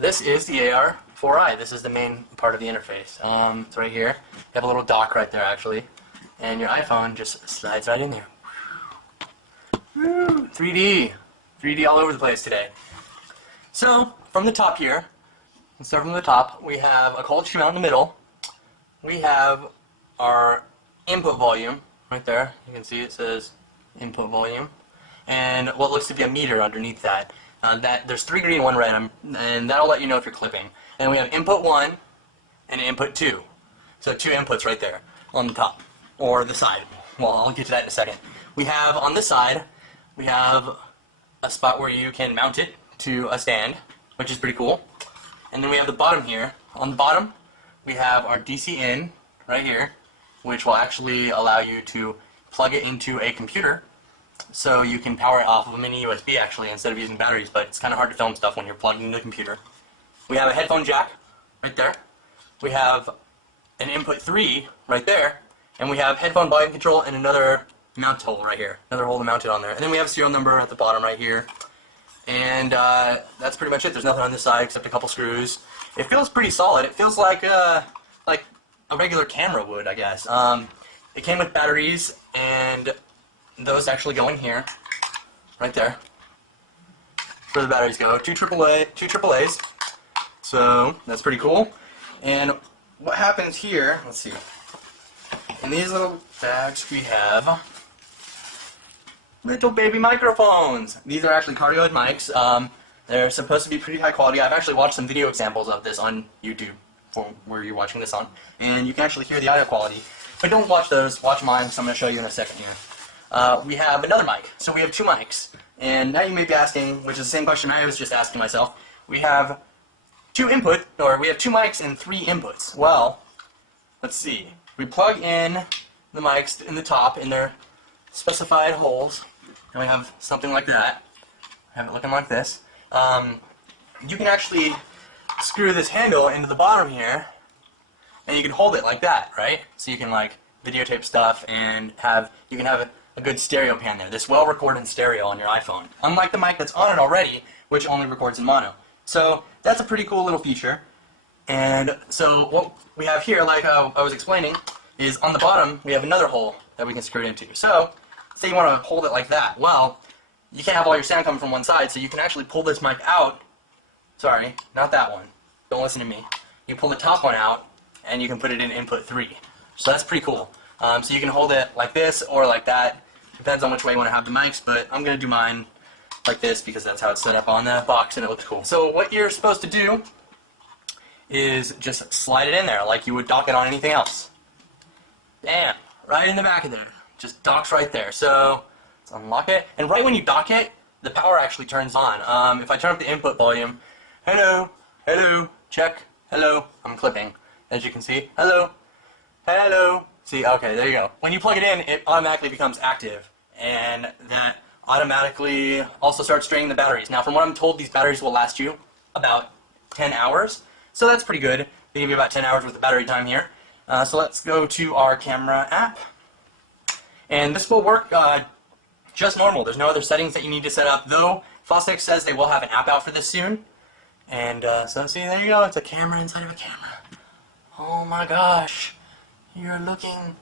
This is the AR4i. This is the main part of the interface. It's right here. You have a little dock right there, actually. And your iPhone just slides right in there. Woo! 3D. 3D all over the place today. So, from the top here, let's start from the top, we have a cold stream out in the middle. We have our input volume right there. You can see it says input volume. And what looks to be a meter underneath that. There's 3 green, 1 red, and that'll let you know if you're clipping. And we have input 1 and input 2. So 2 inputs right there on the top, or the side. Well, I'll get to that in a second. We have, on this side, we have a spot where you can mount it to a stand, which is pretty cool. And then we have the bottom here. On the bottom, we have our DC in right here, which will actually allow you to plug it into a computer. So you can power it off of a mini USB actually instead of using batteries, but it's kind of hard to film stuff when you're plugged into the computer. We have a headphone jack right there. We have an input 3 right there, and we have headphone volume control and another mount hole right here. Another hole to mount it on there. And then we have a serial number at the bottom right here. And that's pretty much it. There's nothing on this side except a couple screws. It feels pretty solid. It feels like a regular camera would, I guess. It came with batteries, and those actually go in here, right there. Where the batteries go. Two AAAs. So that's pretty cool. And what happens here? Let's see. In these little bags, we have little baby microphones. These are actually cardioid mics. They're supposed to be pretty high quality. I've actually watched some video examples of this on YouTube, for where you're watching this on, and you can actually hear the audio quality. But don't watch those. Watch mine, because I'm going to show you in a second here. We have another mic. So we have 2 mics. And now you may be asking, which is the same question I was just asking myself, we have 2 mics and 3 inputs. Well, let's see. We plug in the mics in the top in their specified holes, and we have something like that. I have it looking like this. You can actually screw this handle into the bottom here, and you can hold it like that, right? So you can videotape stuff and you can have a good stereo pan there. This will record in stereo on your iPhone, unlike the mic that's on it already, which only records in mono. So that's a pretty cool little feature. And so what we have here, like I was explaining, is on the bottom we have another hole that we can screw it into. So say you want to hold it like that. Well, you can't have all your sound coming from one side, so you can actually pull this mic out. Sorry, not that one. Don't listen to me. You pull the top one out, and you can put it in input 3. So that's pretty cool. So you can hold it like this or like that. Depends on which way you want to have the mics, but I'm going to do mine like this because that's how it's set up on the box and it looks cool. So what you're supposed to do is just slide it in there like you would dock it on anything else. Bam! Right in the back of there. Just docks right there. So let's unlock it. And right when you dock it, the power actually turns on. If I turn up the input volume, hello, hello, check, hello, I'm clipping. As you can see, hello, hello. See, okay, there you go. When you plug it in, it automatically becomes active, and that automatically also starts draining the batteries. Now, from what I'm told, these batteries will last you about 10 hours, so that's pretty good. They give you about 10 hours worth of battery time here. So let's go to our camera app, and this will work just normal. There's no other settings that you need to set up, though Fostik says they will have an app out for this soon. And so see, there you go. It's a camera inside of a camera. Oh my gosh. You're looking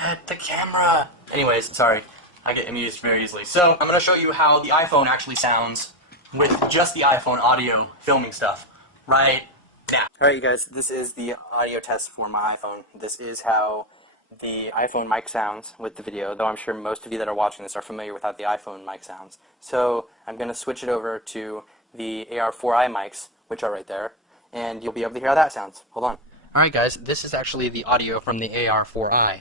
at the camera. Anyways, sorry. I get amused very easily. So, I'm going to show you how the iPhone actually sounds with just the iPhone audio filming stuff right now. Alright you guys, this is the audio test for my iPhone. This is how the iPhone mic sounds with the video, though I'm sure most of you that are watching this are familiar with how the iPhone mic sounds. So, I'm going to switch it over to the AR4i mics, which are right there, and you'll be able to hear how that sounds. Hold on. Alright guys, this is actually the audio from the AR4i.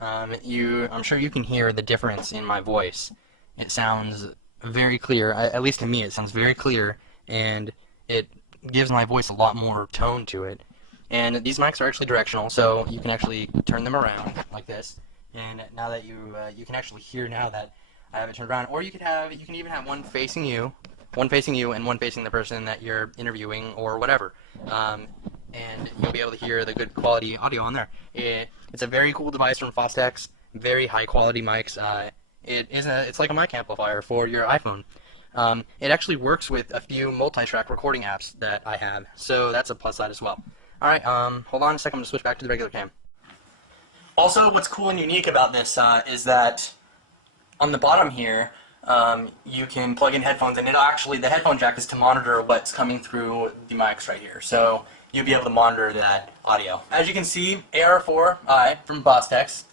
I'm sure you can hear the difference in my voice. It sounds very clear, at least to me it sounds very clear, and it gives my voice a lot more tone to it. And these mics are actually directional, so you can actually turn them around like this, and now that you can actually hear now that I have it turned around, or you can even have one facing you and one facing the person that you're interviewing or whatever. And you'll be able to hear the good quality audio on there. It's a very cool device from Fostex, very high quality mics. It's like a mic amplifier for your iPhone. It actually works with a few multi-track recording apps that I have, so that's a plus side as well. Alright, hold on a second, I'm going to switch back to the regular cam. Also, what's cool and unique about this is that on the bottom here, you can plug in headphones, and the headphone jack is to monitor what's coming through the mics right here. So you'll be able to monitor that audio. As you can see, AR4i from Bostex.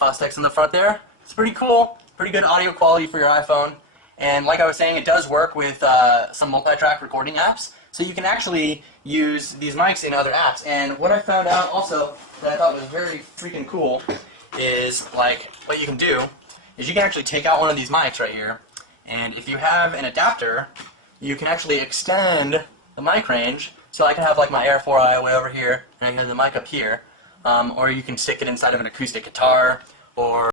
Bostex in the front there. It's pretty cool. Pretty good audio quality for your iPhone. And like I was saying, it does work with some multi-track recording apps. So you can actually use these mics in other apps. And what I found out also that I thought was very freaking cool is, like, what you can do is you can actually take out one of these mics right here, and if you have an adapter, you can actually extend the mic range. So I can have like my Air 4i way over here, and I can have the mic up here, or you can stick it inside of an acoustic guitar, or